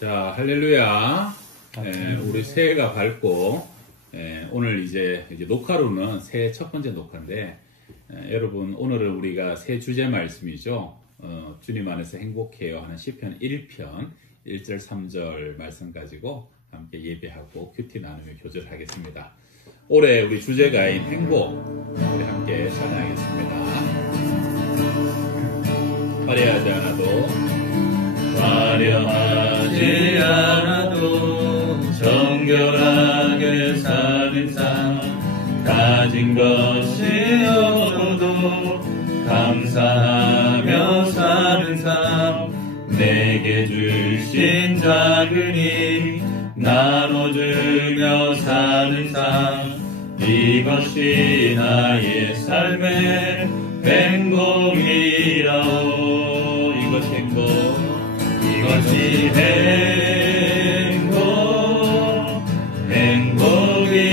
자, 할렐루야. 우리 새해가 밝고, 오늘 이제 녹화로는 새해 첫 번째 녹화인데, 여러분, 오늘은 우리가 새 주제 말씀이죠. 주님 안에서 행복해요 하는 시편 1편 1절 3절 말씀 가지고 함께 예배하고 큐티 나누며 교제를 하겠습니다. 올해 우리 주제가인 행복, 우리 함께 찬양하겠습니다. 화려하지 않아도 정결하게 사는 삶, 가진 것이 없어도 감사하며 사는 삶, 내게 주신 작은 힘 나눠주며 사는 삶, 이것이 나의 삶의 행복이라오. 이것이 행복이라오.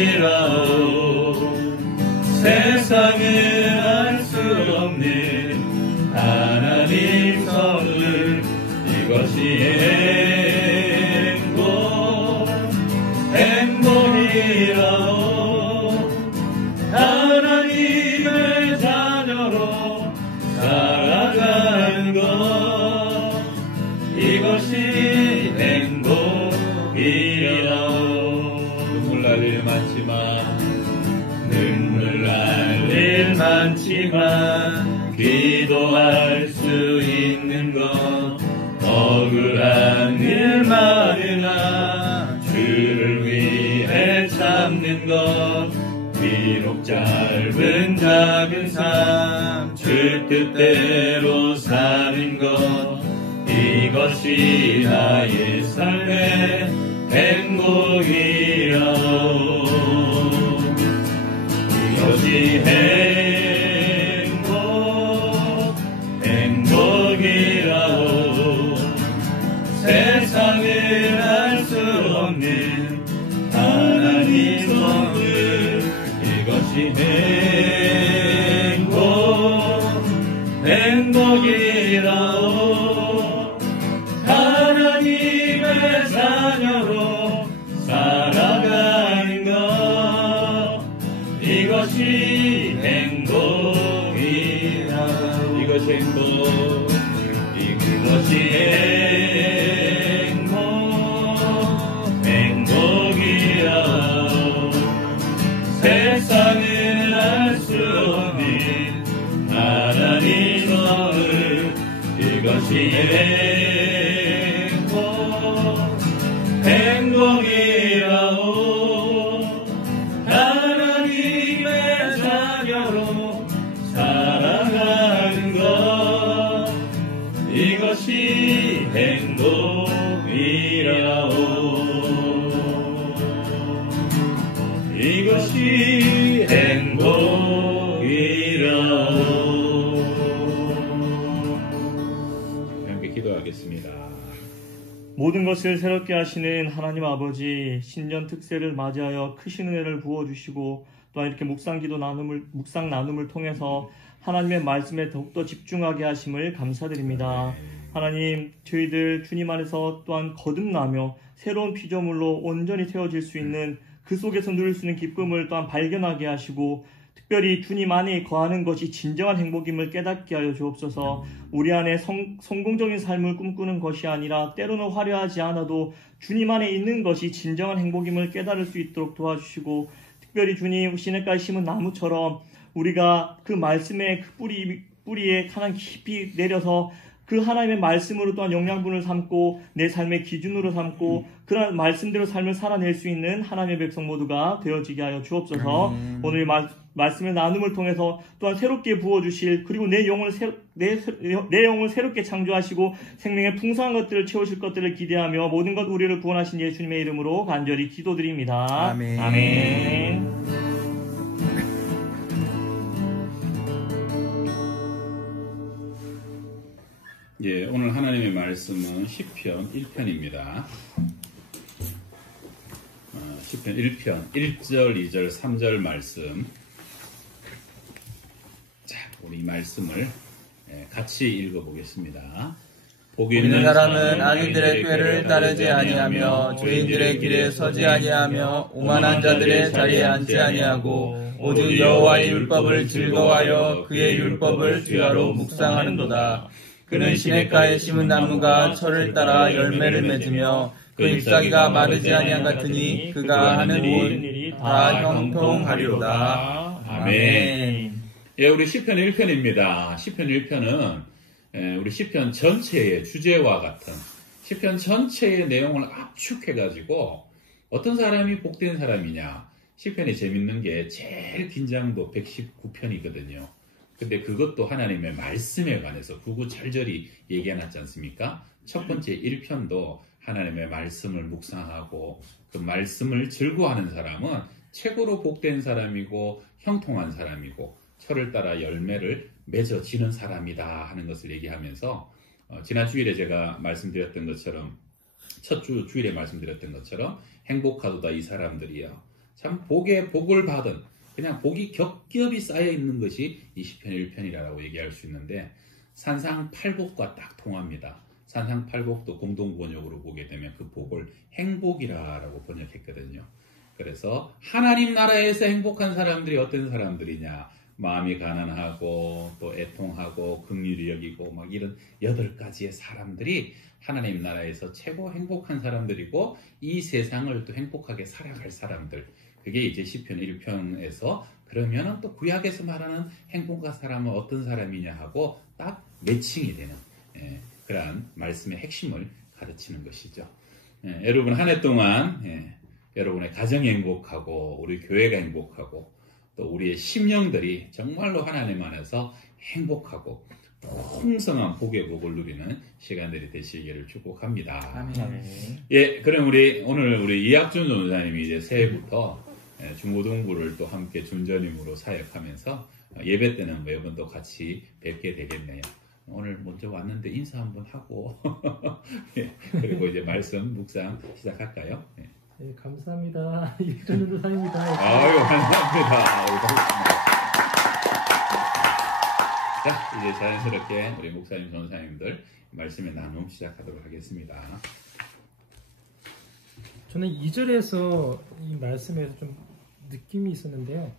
세상은 알 수 없는 하나님 선물, 이것이 행복이라오. 하나님의 자녀로 살아가는 것, 이것이 행복이라오. 눈물 날 일 많지만 기도할 수 있는 것, 억울한 일 많으나 주를 위해 참는 것, 비록 짧은 작은 삶 주 뜻대로 사는 것, 이것이 나의 삶의 행복이라오. 이것이 행복이라오. 세상은 알 수 없는 하나님 선물, 이것이 행복이라오. 하나님의 자녀로 살아가는 것, 이것이 행복이라오. 이것이 행복이라오. 세상은 알 수 없는 하나님 선물, 이것이 행복이라오. 하나님의 자녀로 살아가는 것, 이것이 행복이라오. 이것이 행복이라오. 함께 기도하겠습니다. 모든 것을 새롭게 하시는 하나님 아버지, 신년 특세를 맞이하여 크신 은혜를 부어주시고, 또한 이렇게 묵상 나눔을 통해서 하나님의 말씀에 더욱더 집중하게 하심을 감사드립니다. 하나님, 저희들 주님 안에서 또한 거듭나며 새로운 피조물로 온전히 태워질 수 있는, 그 속에서 누릴 수 있는 기쁨을 또한 발견하게 하시고, 특별히 주님 안에 거하는 것이 진정한 행복임을 깨닫게 하여 주옵소서. 우리 안에 성공적인 삶을 꿈꾸는 것이 아니라 때로는 화려하지 않아도 주님 안에 있는 것이 진정한 행복임을 깨달을 수 있도록 도와주시고, 특별히 주님, 시냇가에 심은 나무처럼 우리가 그 말씀의 그 뿌리에 가장 깊이 내려서 그 하나님의 말씀으로 또한 영양분을 삼고 내 삶의 기준으로 삼고 그런 말씀대로 삶을 살아낼 수 있는 하나님의 백성 모두가 되어지게 하여 주옵소서. 오늘 말씀의 나눔을 통해서 또한 새롭게 부어주실, 그리고 내 영을 새롭게 창조하시고 생명의 풍성한 것들을 채우실 것들을 기대하며 모든 것 우리를 구원하신 예수님의 이름으로 간절히 기도드립니다. 아멘. 아멘. 예, 오늘 하나님의 말씀은 시편 1편입니다. 시편 1편 1절, 2절, 3절 말씀. 자, 우리 이 말씀을 같이 읽어보겠습니다. 복 있는 사람은 악인들의 꾀를 따르지 아니하며 죄인들의 길에 서지 아니하며 오만한 자들의 자리에 앉지 아니하고 오직 여호와의 율법을 즐거워하여 그의 율법을 주야로 묵상하는도다. 그는 시냇가에 심은 나무가 철을 따라 열매를 맺으며 그 잎사귀가 마르지 아니한 같으니 그가 하는 모든 일이 다 형통하리로다. 아멘. 예, 우리 시편 1편입니다. 시편 1편은 우리 시편 전체의 주제와 같은 시편 전체의 내용을 압축해가지고 어떤 사람이 복된 사람이냐. 시편이 재밌는 게 제일 긴장도 119편이거든요. 근데 그것도 하나님의 말씀에 관해서 구구절절히 얘기해놨지 않습니까? 첫 번째 1편도 하나님의 말씀을 묵상하고 그 말씀을 즐거워하는 사람은 최고로 복된 사람이고 형통한 사람이고 철을 따라 열매를 맺어지는 사람이다 하는 것을 얘기하면서 지난 주일에 제가 말씀드렸던 것처럼 첫 주일에 말씀드렸던 것처럼 행복하도다 이 사람들이요. 참 복에 복을 받은 그냥 복이 겹겹이 쌓여 있는 것이 이 시편 1편이라고 얘기할 수 있는데 산상팔복과 딱 통합니다. 산상팔복도 공동 번역으로 보게 되면 그 복을 행복이라고 번역했거든요. 그래서 하나님 나라에서 행복한 사람들이 어떤 사람들이냐? 마음이 가난하고 또 애통하고 긍휼히 여기고 막 이런 8가지의 사람들이 하나님 나라에서 최고 행복한 사람들이고 이 세상을 또 행복하게 살아갈 사람들. 그게 이제 시편 1편에서 그러면은 또 구약에서 말하는 행복한 사람은 어떤 사람이냐 하고 딱 매칭이 되는 그러한 말씀의 핵심을 가르치는 것이죠. 여러분 한 해 동안 여러분의 가정이 행복하고 우리 교회가 행복하고 또 우리의 심령들이 정말로 하나님 안에서 행복하고 풍성한 복의 복을 누리는 시간들이 되시기를 축복합니다. 아멘. 예, 그럼 오늘 우리 이학준 전사님이 이제 새해부터 중고등부를 또 함께 준전임으로 사역하면서 예배 때는 매번 또 같이 뵙게 되겠네요. 오늘 먼저 왔는데 인사 한번 하고 예, 그리고 이제 말씀 묵상 시작할까요? 예. 네, 감사합니다. 이학준 전도사입니다. 아유, 감사합니다. 자, 이제 자연스럽게 우리 목사님, 전사님들 말씀의 나눔 시작하도록 하겠습니다. 저는 2절에서 이 말씀에서 좀 느낌이 있었는데요.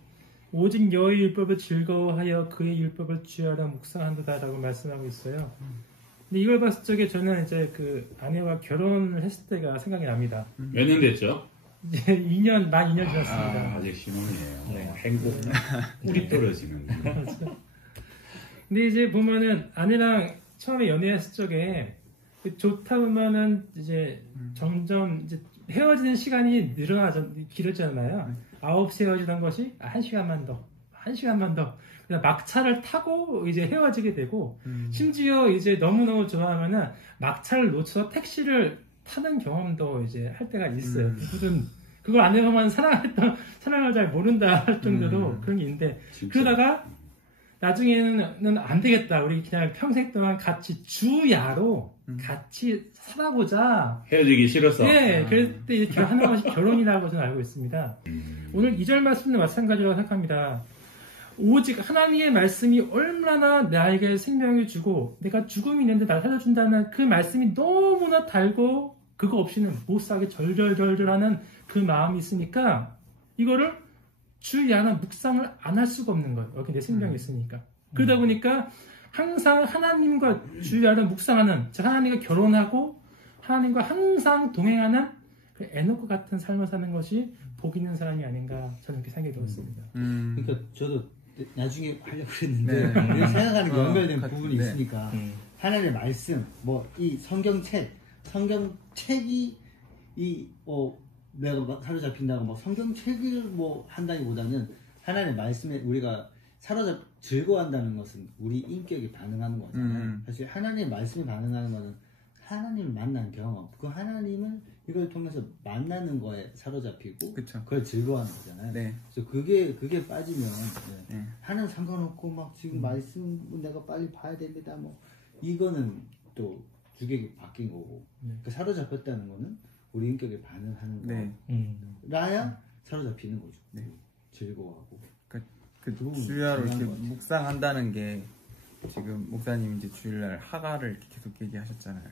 오직 여호와의 율법을 즐거워하여 그의 율법을 주야로 묵상한다라고 말씀하고 있어요. 근데 이걸 봤을 적에 저는 이제 그 아내와 결혼을 했을 때가 생각이 납니다. 몇 년 됐죠? 이제 만 2년 지났습니다. 아직 신혼이에요. 네. 행복, 우리 떨어지는. 근데 이제 보면은 아내랑 처음에 연애했을 적에 좋다 보면은 이제 점점 이제 헤어지는 시간이 길어지잖아요. 9시 헤어지던 것이 1시간만 더. 그냥 막차를 타고 이제 헤어지게 되고, 심지어 이제 너무너무 좋아하면은 막차를 놓쳐서 택시를 타는 경험도 이제 할 때가 있어요. 누구든 그걸 안 해보면 사랑을 잘 모른다 할 정도로 그런 게 있는데, 진짜. 그러다가 나중에는 안 되겠다. 우리 그냥 평생 동안 같이 주야로 같이 살아보자. 헤어지기 싫어서. 네, 그럴 때 이렇게 하는 것이 결혼이라고 저는 알고 있습니다. 오늘 2절 말씀도 마찬가지라고 생각합니다. 오직 하나님의 말씀이 얼마나 나에게 생명을 주고 내가 죽음이 있는데 날 살려준다는 그 말씀이 너무나 달고 그거 없이는 못 살게 절절절절하는 그 마음이 있으니까 이거를 주야나 묵상을 안 할 수가 없는 거예요. 여기 내 생명이 있으니까. 그러다 보니까 항상 하나님과 주야를 묵상하는, 즉 하나님과 결혼하고 하나님과 항상 동행하는 그 에녹과 같은 삶을 사는 것이 복 있는 사람이 아닌가 저는 그렇게 생각이 들었습니다. 그러니까 저도 나중에 하려고 그랬는데 생각하는 게 연결된 부분이 있으니까 하나님의 말씀, 뭐 이 성경책이 내가 막 사로잡힌다고 막 성경책을 뭐 한다기보다는 하나님의 말씀에 우리가 즐거워한다는 것은 우리 인격에 반응하는 거잖아요. 사실 하나님의 말씀에 반응하는 것은 하나님을 만난 경험, 그 하나님을 이걸 통해서 만나는 거에 사로잡히고 그쵸. 그걸 즐거워하는 거잖아요. 네. 그래서 그게 빠지면 하나님 상관없고 막 지금 말씀 내가 빨리 봐야 됩니다. 뭐 이거는 또 주객이 바뀐 거고 그 사로잡혔다는 거는 우리 인격에 반응하는 거라야 사로잡히는 거죠. 즐거워하고 그 주야로 이렇게 묵상한다는 게 지금 목사님 이제 주일날 하가를 이렇게 계속 얘기하셨잖아요.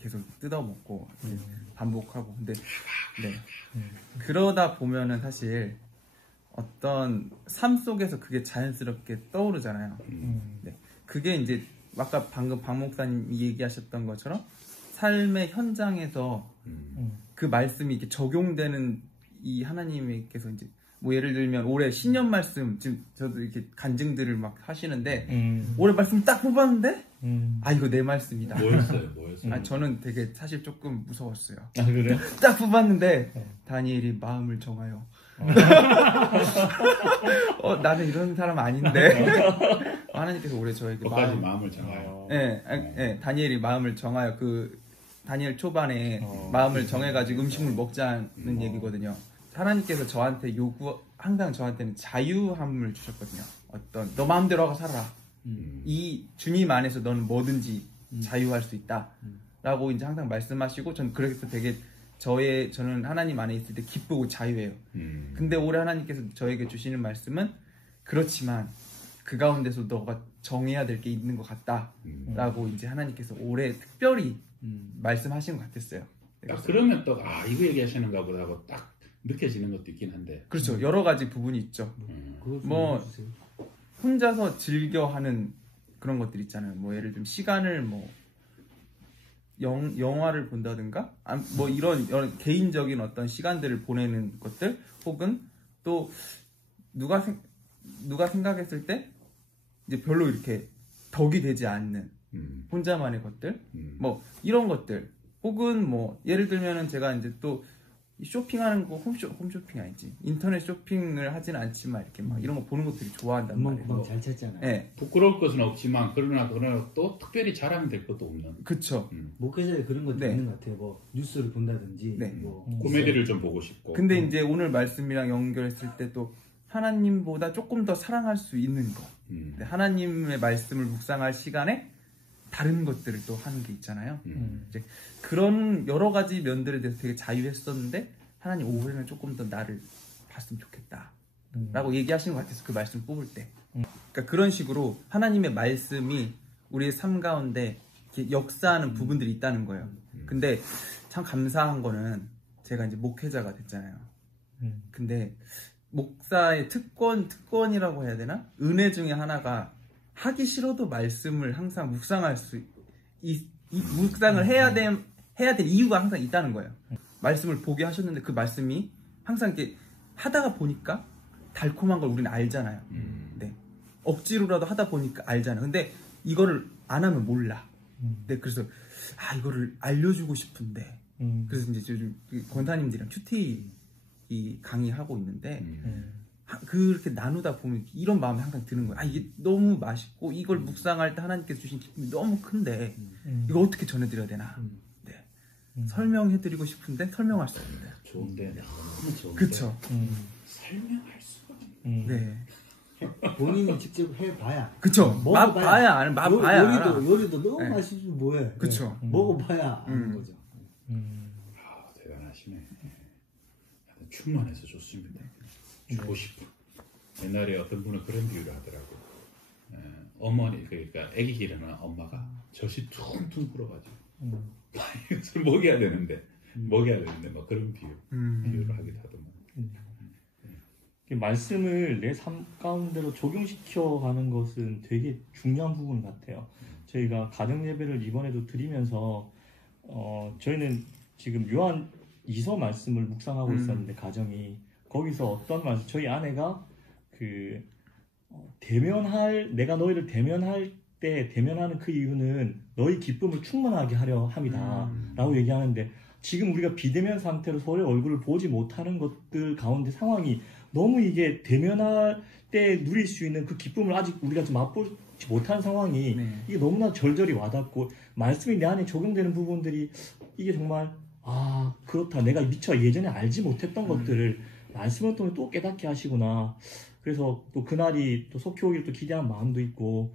계속 뜯어먹고 이렇게 반복하고. 근데 네. 그러다 보면은 사실 어떤 삶 속에서 그게 자연스럽게 떠오르잖아요. 네. 그게 이제 아까 방금 박 목사님이 얘기하셨던 것처럼 삶의 현장에서 그 말씀이 이렇게 적용되는 이 하나님께서 이제 뭐 예를 들면 올해 신년 말씀 지금 저도 이렇게 간증들을 막 하시는데 올해 말씀 딱 뽑았는데 아 이거 내 말씀이다. 뭐였어요? 아 저는 되게 사실 조금 무서웠어요. 아 그래? 딱 뽑았는데 다니엘이 마음을 정하여. 나는 이런 사람 아닌데 하나님께서 올해 저에게 끝까지 마음을 정하여. 네, 다니엘이 마음을 정하여 그 다니엘 초반에 마음을 정해가지고 음식물 먹자는 얘기거든요. 하나님께서 저한테 항상 저한테는 자유함을 주셨거든요. 어떤 너 마음대로 하고 살아라. 이 주님 안에서 너는 뭐든지 자유할 수 있다. 라고 이제 항상 말씀하시고 전 그래서 되게 저는 하나님 안에 있을 때 기쁘고 자유해요. 근데 올해 하나님께서 저에게 주시는 말씀은 그렇지만 그 가운데서 너가 정해야 될 게 있는 것 같다. 라고 이제 하나님께서 올해 특별히 말씀하신 것 같았어요. 딱 그러면 또 이거 얘기하시는가 보다 하고 딱 느껴지는 것도 있긴 한데. 그렇죠. 여러 가지 부분이 있죠. 뭐 혼자서 즐겨하는 그런 것들 있잖아요. 뭐 예를 들면 시간을 뭐 영화를 본다든가 뭐 이런 개인적인 어떤 시간들을 보내는 것들 혹은 또 누가 생각했을 때 이제 별로 이렇게 덕이 되지 않는 혼자만의 것들 뭐 이런 것들 혹은 뭐 예를 들면은 제가 이제 또 쇼핑하는 거 홈쇼핑 아니지 인터넷 쇼핑을 하진 않지만 이렇게 막 이런 거 보는 것들이 좋아한단 말이에요. 잘 쳤잖아요. 네. 부끄러울 것은 없지만 그러나 또 특별히 자랑될 것도 없는. 그쵸. 목회자에 그런 것도 네. 있는 것 같아요. 뭐 뉴스를 본다든지 네. 뭐 코미디를 좀 보고 싶고. 근데 이제 오늘 말씀이랑 연결했을 때 또 하나님보다 조금 더 사랑할 수 있는 거 하나님의 말씀을 묵상할 시간에 다른 것들을 또 하는 게 있잖아요. 이제 그런 여러 가지 면들에 대해서 되게 자유했었는데 하나님 올해는 조금 더 나를 봤으면 좋겠다 라고 얘기하시는 것 같아서 그 말씀 뽑을 때 그러니까 그런 식으로 하나님의 말씀이 우리의 삶 가운데 이렇게 역사하는 부분들이 있다는 거예요. 근데 참 감사한 거는 제가 이제 목회자가 됐잖아요. 근데 목사의 특권이라고 해야 되나? 은혜 중에 하나가 하기 싫어도 말씀을 항상 묵상할 수 묵상을 해야 될 이유가 항상 있다는 거예요. 말씀을 보게 하셨는데 그 말씀이 항상 이렇게 하다가 보니까 달콤한 걸 우리는 알잖아요. 네. 억지로라도 하다 보니까 알잖아요. 근데 이거를 안 하면 몰라. 네, 그래서 이거를 알려주고 싶은데 그래서 이제 요즘 권사님들이랑 큐티 강의하고 있는데 그렇게 나누다 보면 이런 마음이 항상 드는 거예요. 이게 너무 맛있고 이걸 묵상할 때 하나님께서 주신 기쁨이 너무 큰데 이거 어떻게 전해드려야 되나. 네. 설명해드리고 싶은데 설명할 수 없는데. 좋은데 너무 좋은데. 그쵸. 설명할 수가 없네. 네. 본인이 직접 해봐야. 그쵸. 맛봐야 아는 맛봐야. 요리도 너무 네. 맛있지 뭐해. 그쵸. 먹어봐야 아는 거죠. 대단하시네. 충만해서 좋습니다. 주고 싶어. 옛날에 어떤 분은 그런 비유를 하더라고. 어머니 그러니까 아기 기르는 엄마가 젖이 퉁퉁 불어가지고 이것을 먹여야 되는데 뭐 그런 비유를 하기도 하더만. 말씀을 내 삶 가운데로 적용시켜 가는 것은 되게 중요한 부분 같아요. 저희가 가정 예배를 이번에도 드리면서 저희는 지금 요한 2서 말씀을 묵상하고 있었는데 가정이 거기서 어떤 말씀 저희 아내가 내가 너희를 대면할 때 대면하는 그 이유는 너희 기쁨을 충만하게 하려 함이다 라고 얘기하는데 지금 우리가 비대면 상태로 서로의 얼굴을 보지 못하는 것들 가운데 상황이 너무 이게 대면할 때 누릴 수 있는 그 기쁨을 아직 우리가 좀 맛보지 못한 상황이 이게 너무나 절절히 와닿고 말씀이 내 안에 적용되는 부분들이 이게 정말 그렇다. 내가 미처 예전에 알지 못했던 것들을 말씀을 통해 또 깨닫게 하시구나. 그래서 또 그날이 또 속히 오기를 또 기대하는 마음도 있고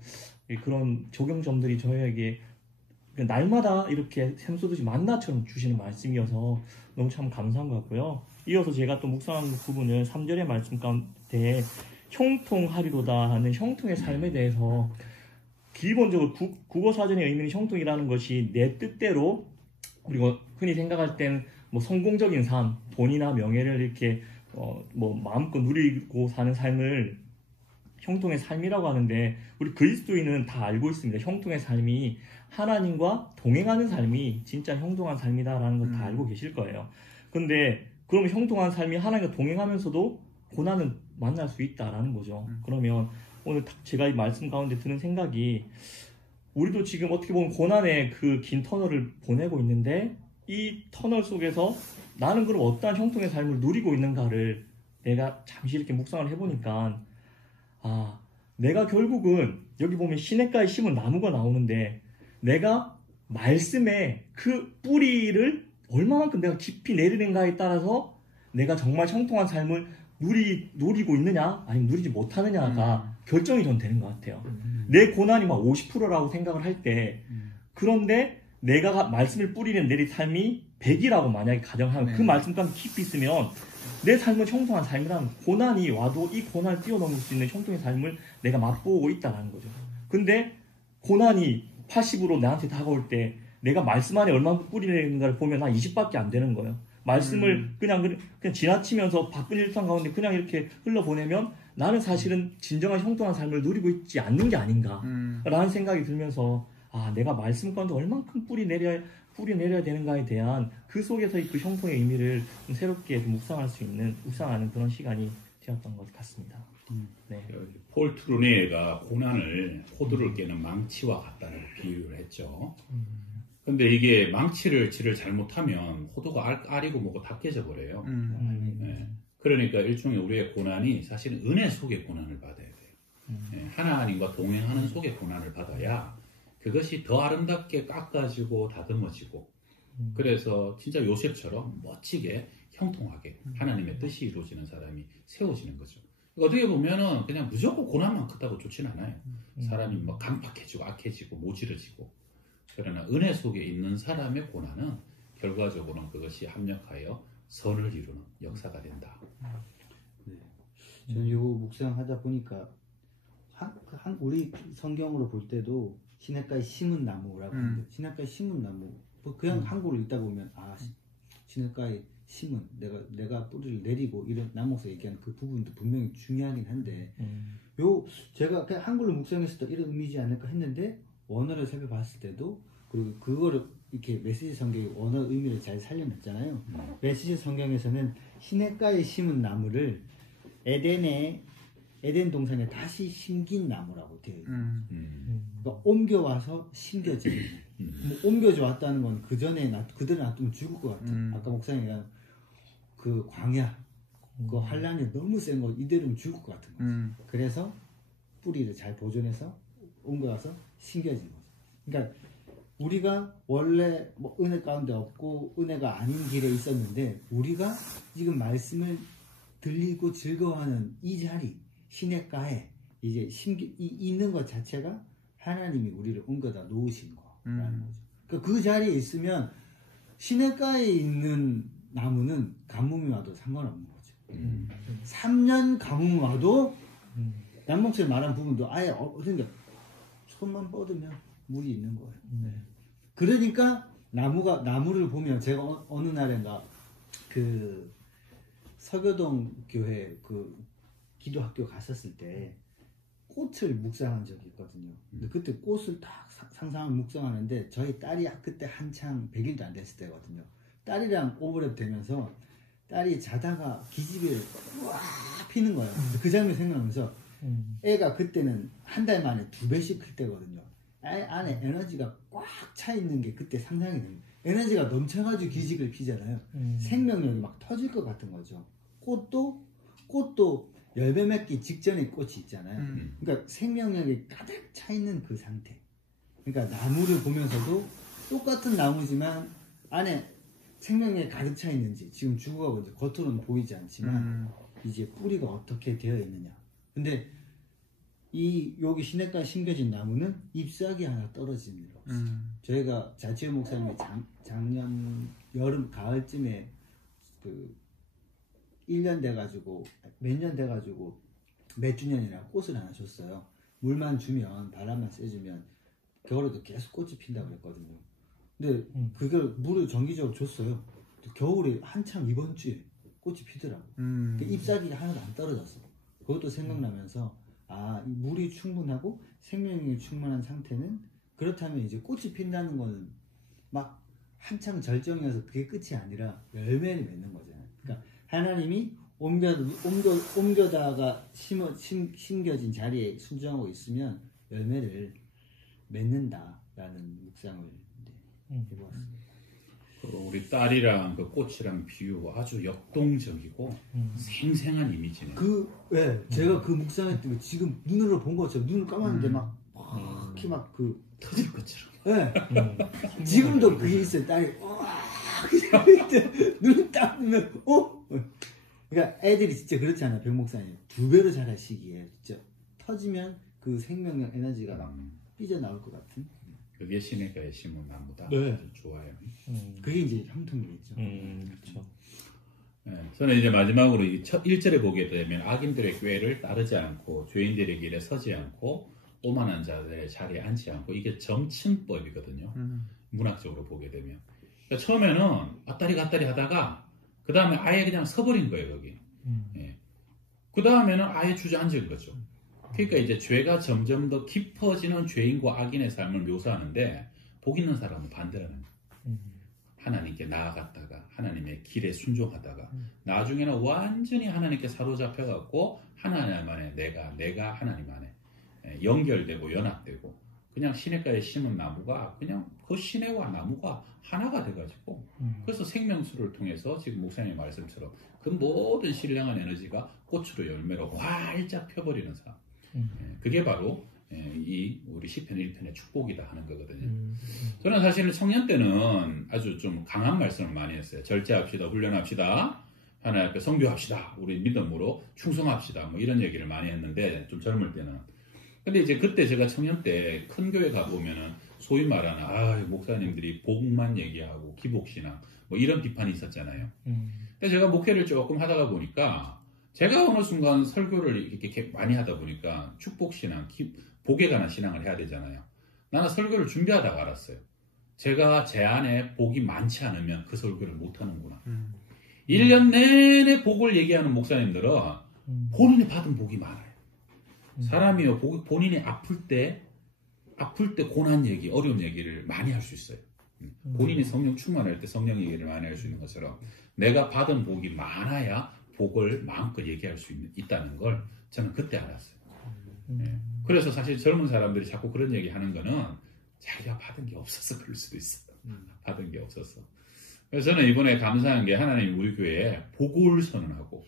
그런 적용점들이 저에게 날마다 이렇게 샘솟듯이 만나처럼 주시는 말씀이어서 너무 참 감사한 것 같고요. 이어서 제가 또 묵상하는 부분은 3절의 말씀 가운데 형통하리로다 하는 형통의 삶에 대해서 기본적으로 국어 사전의 의미는 형통이라는 것이 내 뜻대로 그리고 흔히 생각할 때는 뭐 성공적인 삶, 돈이나 명예를 이렇게 뭐 마음껏 누리고 사는 삶을 형통의 삶이라고 하는데 우리 그리스도인은 다 알고 있습니다. 형통의 삶이 하나님과 동행하는 삶이 진짜 형통한 삶이다라는 걸 다 알고 계실 거예요. 근데 그러면 형통한 삶이 하나님과 동행하면서도 고난은 만날 수 있다라는 거죠. 그러면 오늘 제가 이 말씀 가운데 드는 생각이 우리도 지금 어떻게 보면 고난의 그 긴 터널을 보내고 있는데 이 터널 속에서 나는 그럼 어떠한 형통의 삶을 누리고 있는가를 내가 잠시 이렇게 묵상을 해보니까 내가 결국은 여기 보면 시냇가에 심은 나무가 나오는데 내가 말씀에 그 뿌리를 얼마만큼 내가 깊이 내리는가에 따라서 내가 정말 형통한 삶을 누리고 있느냐 아니면 누리지 못하느냐가 결정이 전 되는 것 같아요. 내 고난이 막 50%라고 생각을 할 때 그런데 내가 말씀을 뿌리는 내 삶이 100이라고 만약에 가정하면 그 말씀과 깊이 있으면 내 삶은 형통한 삶이란 고난이 와도 이 고난을 뛰어넘을 수 있는 형통의 삶을 내가 맛보고 있다는 거죠. 근데 고난이 80으로 나한테 다가올 때 내가 말씀 안에 얼마나 뿌리는가를 보면 한 20밖에 안 되는 거예요. 말씀을 그냥 지나치면서 바쁜 일상 가운데 그냥 이렇게 흘러보내면 나는 사실은 진정한 형통한 삶을 누리고 있지 않는 게 아닌가라는 생각이 들면서 내가 말씀 가운데 얼만큼 뿌리 내려야 되는가에 대한 그 속에서의 그 형통의 의미를 좀 새롭게 좀 묵상하는 그런 시간이 되었던 것 같습니다. 네. 폴 트루네가 고난을 호두를 깨는 망치와 같다고 비유를 했죠. 근데 이게 망치를 잘못하면 호두가 알이고 뭐고 다 깨져버려요. 네. 그러니까 일종의 우리의 고난이 사실은 은혜 속의 고난을 받아야 돼요. 네. 하나님과 동행하는 속의 고난을 받아야 그것이 더 아름답게 깎아지고 다듬어지고 그래서 진짜 요셉처럼 멋지게 형통하게 하나님의 뜻이 이루어지는 사람이 세워지는 거죠. 어떻게 보면은 그냥 무조건 고난만 크다고 좋진 않아요. 사람이 뭐 강팍해지고 악해지고 모질어지고 그러나 은혜 속에 있는 사람의 고난은 결과적으로는 그것이 합력하여 선을 이루는 역사가 된다. 네. 저는 이거 묵상하다 보니까 우리 성경으로 볼 때도 시냇가에 심은 나무라고 하는데 시냇가에 심은 나무 그냥 한국을 읽다 보면 시냇가에 심은 내가 뿌리를 내리고 이런 나무에서 얘기하는 그 부분도 분명히 중요하긴 한데 제가 그냥 한글로 묵상했을 때 이런 의미지 않을까 했는데 원어를 살펴봤을 때도 그리고 그거를 이렇게 메시지 성경이 원어 의미를 잘 살려냈잖아요. 메시지 성경에서는 시냇가에 심은 나무를 에덴 동산에 다시 심긴 나무라고 되어 있어요. 그러니까 옮겨와서 심겨지는. 뭐 옮겨져 왔다는 건 그 전에 그대로 놔두면 죽을 것 같아. 아까 목사님이 얘기한 그 광야, 그 환란이 너무 센 거 이대로면 죽을 것 같은 거죠. 그래서 뿌리를 잘 보존해서 옮겨와서 심겨진 거죠. 그러니까 우리가 원래 뭐 은혜 가운데 없고 은혜가 아닌 길에 있었는데 우리가 지금 말씀을 들리고 즐거워하는 이 자리 시냇가에 이제 있는 것 자체가 하나님이 우리를 옮겨다 놓으신 거라는 거죠. 그러니까 그 자리에 있으면 시냇가에 있는 나무는 가뭄이 와도 상관없는 거죠. 3년 가뭄이 와도 남목사님 말한 부분도 아예 그러니까 손만 뻗으면 물이 있는 거예요. 그러니까 나무를 보면 제가 어느 날인가 그 서교동 교회 그 기도학교 갔었을 때 꽃을 묵상한 적이 있거든요. 근데 그때 꽃을 딱 상상하고 묵상하는데 저희 딸이 그때 한창 100일도 안 됐을 때거든요. 딸이랑 오버랩 되면서 딸이 자다가 기집애를 와 피는 거예요. 그 장면이 생각나면서 애가 그때는 한 달 만에 2배씩 클 때거든요. 안에 에너지가 꽉 차 있는 게 그때 상상이 됩니다. 에너지가 넘쳐가지고 기직을 피잖아요. 생명력이 막 터질 것 같은 거죠. 꽃도 열매 맺기 직전의 꽃이 있잖아요. 그러니까 생명력이 가득 차 있는 그 상태. 그러니까 나무를 보면서도 똑같은 나무지만 안에 생명력이 가득 차 있는지 지금 죽어가고 이제 겉으로는 보이지 않지만 이제 뿌리가 어떻게 되어 있느냐. 근데 여기 시냇가에 심겨진 나무는 잎사귀 하나 떨어진 일 없어요. 저희가 자치현 목사님이 작년 여름 가을쯤에 그 1년 돼가지고 몇 년 돼가지고 몇 주년이나 꽃을 하나 줬어요. 물만 주면 바람만 쐬주면 겨울에도 계속 꽃이 핀다고 그랬거든요. 근데 그걸 물을 정기적으로 줬어요. 겨울에 한참 이번 주에 꽃이 피더라고. 그 잎사귀가 하나도 안 떨어졌어. 그것도 생각나면서 아, 물이 충분하고 생명력이 충분한 상태는 그렇다면 이제 꽃이 핀다는 거는 막 한창 절정이어서 그게 끝이 아니라 열매를 맺는 거잖아요. 그러니까 하나님이 옮겨다가 심겨진 자리에 순종하고 있으면 열매를 맺는다라는 묵상을 해보았습니다. 우리 딸이랑 그 꽃이랑 비유 아주 역동적이고 생생한 이미지네. 제가 그 묵상했던 거 지금 눈으로 본 것처럼 눈을 감았는데 이렇게 막 터질 것처럼. 네. 지금도 그게 있어요. 딸이 눈을 딱 뜨면 그러니까 애들이 진짜 그렇지 않아요. 백 목사님 2배로 자랄 시기에 진짜 터지면 그 생명력 에너지가 막 삐져나올 것 같은. 그게 시냇가에 심은 나무다. 네. 아주 좋아요. 그게 이제 형통이겠죠. 그렇죠. 네, 저는 이제 마지막으로 이 첫 1절에 보게 되면 악인들의 꾀를 따르지 않고 죄인들의 길에 서지 않고 오만한 자들의 자리에 앉지 않고 이게 정침법이거든요. 문학적으로 보게 되면. 그러니까 처음에는 왔다리 하다가 그 다음에 아예 그냥 서버린 거예요, 거기. 예. 그 다음에는 아예 주저앉은 거죠. 그러니까 이제 죄가 점점 더 깊어지는 죄인과 악인의 삶을 묘사하는데 복 있는 사람은 반대라는 거예요. 하나님께 나아갔다가 하나님의 길에 순종하다가 나중에는 완전히 하나님께 사로잡혀갖고 하나님 안에 내가 하나님 안에 연결되고 연합되고 그냥 시냇가에 심은 나무가 그냥 그 시내와 나무가 하나가 돼가지고 그래서 생명수를 통해서 지금 목사님의 말씀처럼 그 모든 신령한 에너지가 꽃으로 열매로 활짝 펴버리는 삶. 그게 바로 이 우리 시편 1편의 축복이다 하는 거거든요. 저는 사실은 청년 때는 아주 좀 강한 말씀을 많이 했어요. 절제합시다, 훈련합시다, 하나님 앞에 성교합시다, 우리 믿음으로 충성합시다, 뭐 이런 얘기를 많이 했는데 좀 젊을 때는. 근데 이제 그때 제가 청년 때 큰 교회 가보면은 소위 말하는 목사님들이 복만 얘기하고 기복신앙 뭐 이런 비판이 있었잖아요. 근데 제가 목회를 조금 하다가 보니까 제가 어느 순간 설교를 이렇게 많이 하다 보니까 축복신앙, 복에 관한 신앙을 해야 되잖아요. 나는 설교를 준비하다가 알았어요. 제가 제 안에 복이 많지 않으면 그 설교를 못하는구나. 1년 내내 복을 얘기하는 목사님들은 본인이 받은 복이 많아요. 사람이요, 본인이 아플 때 고난 얘기, 어려운 얘기를 많이 할 수 있어요. 본인이 성령 충만할 때 성령 얘기를 많이 할 수 있는 것처럼 내가 받은 복이 많아야 복을 마음껏 얘기할 수 있다는 걸 저는 그때 알았어요. 그래서 사실 젊은 사람들이 자꾸 그런 얘기 하는 거는 자기가 받은 게 없어서 그럴 수도 있어요. 받은 게 없어서. 그래서 저는 이번에 감사한 게 하나님이 우리 교회에 복을 선언하고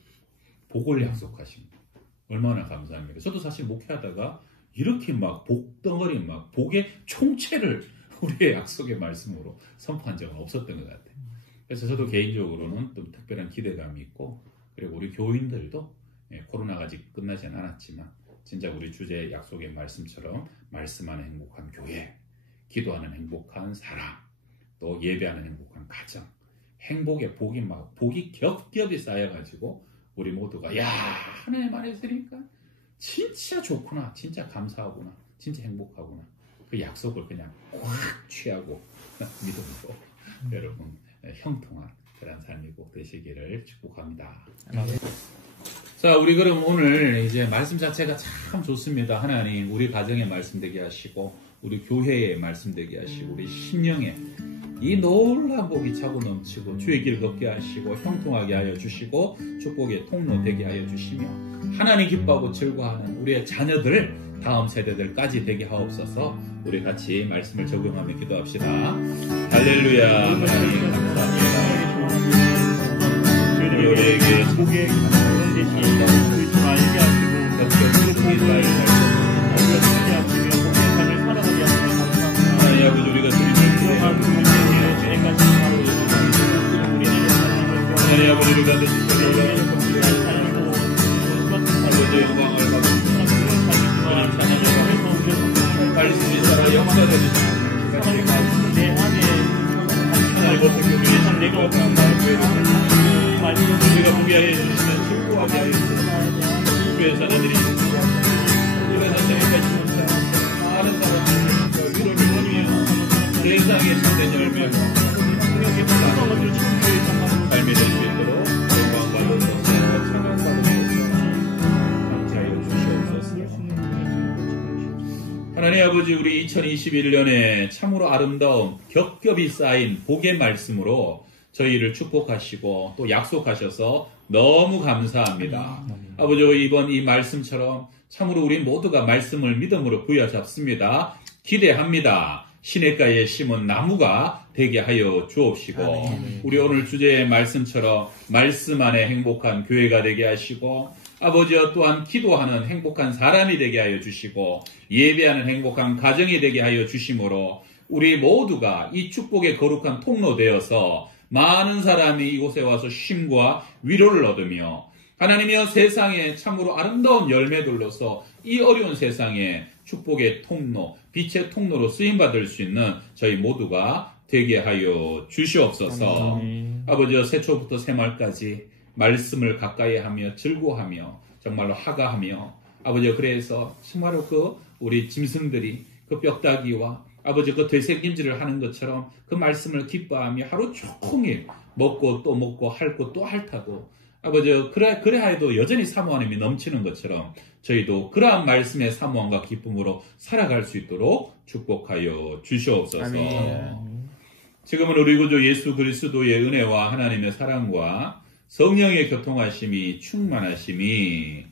복을 약속하십니다. 얼마나 감사합니까? 저도 사실 목회하다가 이렇게 막 복덩어리 막 복의 총체를 우리의 약속의 말씀으로 선포한 적은 없었던 것 같아요. 그래서 저도 개인적으로는 또 특별한 기대감이 있고 그리고 우리 교인들도 코로나가 아직 끝나지는 않았지만 진짜 우리 주제 약속의 말씀처럼 말씀하는 행복한 교회, 기도하는 행복한 사람, 또 예배하는 행복한 가정, 행복의 복이 겹겹이 쌓여가지고 우리 모두가 야 하나님 안에 있으니까 진짜 좋구나, 진짜 감사하구나, 진짜 행복하구나 그 약속을 그냥 확 취하고 믿음으로 여러분 형통한 그런 삶이 꼭 되시기를 축복합니다. 자, 우리 그럼 오늘 이제 말씀 자체가 참 좋습니다. 하나님 우리 가정에 말씀되게 하시고 우리 교회에 말씀되게 하시고 우리 심령에 이 놀라운 복이 차고 넘치고 주의 길 걷게 하시고 형통하게 하여 주시고 축복의 통로 되게 하여 주시며 하나님 기뻐하고 즐거워하는 우리의 자녀들 다음 세대들까지 되게 하옵소서. 우리 같이 말씀을 적용하며 기도합시다. 할렐루야. 하나님 감사합니다. 저희들이 우리에게 복의 그런 대신 그리스도 알게 하시고 그 복을 알게 하시며 복의 삶을 살아가게 하시며 감사합니다. 하나님 아버지 우리가 드리는 들어간 우리에게 주님까지 바로 우리에게 하나님 아버지 우리가 드리는 아버지의 영광을 받고 말씀이 살아 영원하다 주시옵소서. 내 안에 하나님 어떻게 우리의 내가 어떤 우리가 보게 하여 주시면 즐거워하게 하여 주시옵소서. 주의 자녀들이 우리가 자녀까지 세상에 참된 열매로 삶이 될 수 있도록 영광받으소서, 찬양받으소서, 감사하여 주시옵소서. 하나님 아버지, 우리 2021년에 참으로 아름다운 겹겹이 쌓인 복의 말씀으로 저희를 축복하시고 또 약속하셔서 너무 감사합니다. 아버지, 이번 이 말씀처럼 참으로 우리 모두가 말씀을 믿음으로 부여잡습니다. 기대합니다. 시냇가에 심은 나무가 되게 하여 주옵시고, 우리 오늘 주제의 말씀처럼 말씀 안에 행복한 교회가 되게 하시고, 아버지여 또한 기도하는 행복한 사람이 되게 하여 주시고, 예배하는 행복한 가정이 되게 하여 주심으로 우리 모두가 이 축복의 거룩한 통로 되어서 많은 사람이 이곳에 와서 쉼과 위로를 얻으며 하나님이여 세상에 참으로 아름다운 열매들로서 이 어려운 세상에 축복의 통로, 빛의 통로로 쓰임받을 수 있는 저희 모두가 되게 하여 주시옵소서. 아버지여 새초부터 새말까지 말씀을 가까이 하며 즐거워하며 정말로 하가하며 아버지여 그래서 정말로 우리 짐승들이 그 뼈다귀와 아버지 그 되새김질을 하는 것처럼 그 말씀을 기뻐하며 하루 종일 먹고 또 먹고 핥고 또 핥고 아버지 그래야도 여전히 사모함이 넘치는 것처럼 저희도 그러한 말씀의 사모함과 기쁨으로 살아갈 수 있도록 축복하여 주시옵소서. 아멘. 지금은 우리 구주 예수 그리스도의 은혜와 하나님의 사랑과 성령의 교통하심이 충만하심이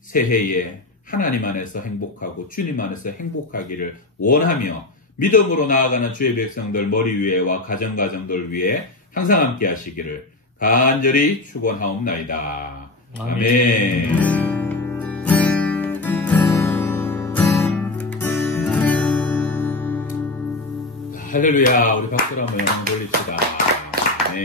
새해에 하나님 안에서 행복하고 주님 안에서 행복하기를 원하며 믿음으로 나아가는 주의 백성들 머리 위에와 가정들 위에 항상 함께 하시기를 간절히 축원하옵나이다. 아멘. 할렐루야. 우리 박수로 한번 영광 돌립시다. 네.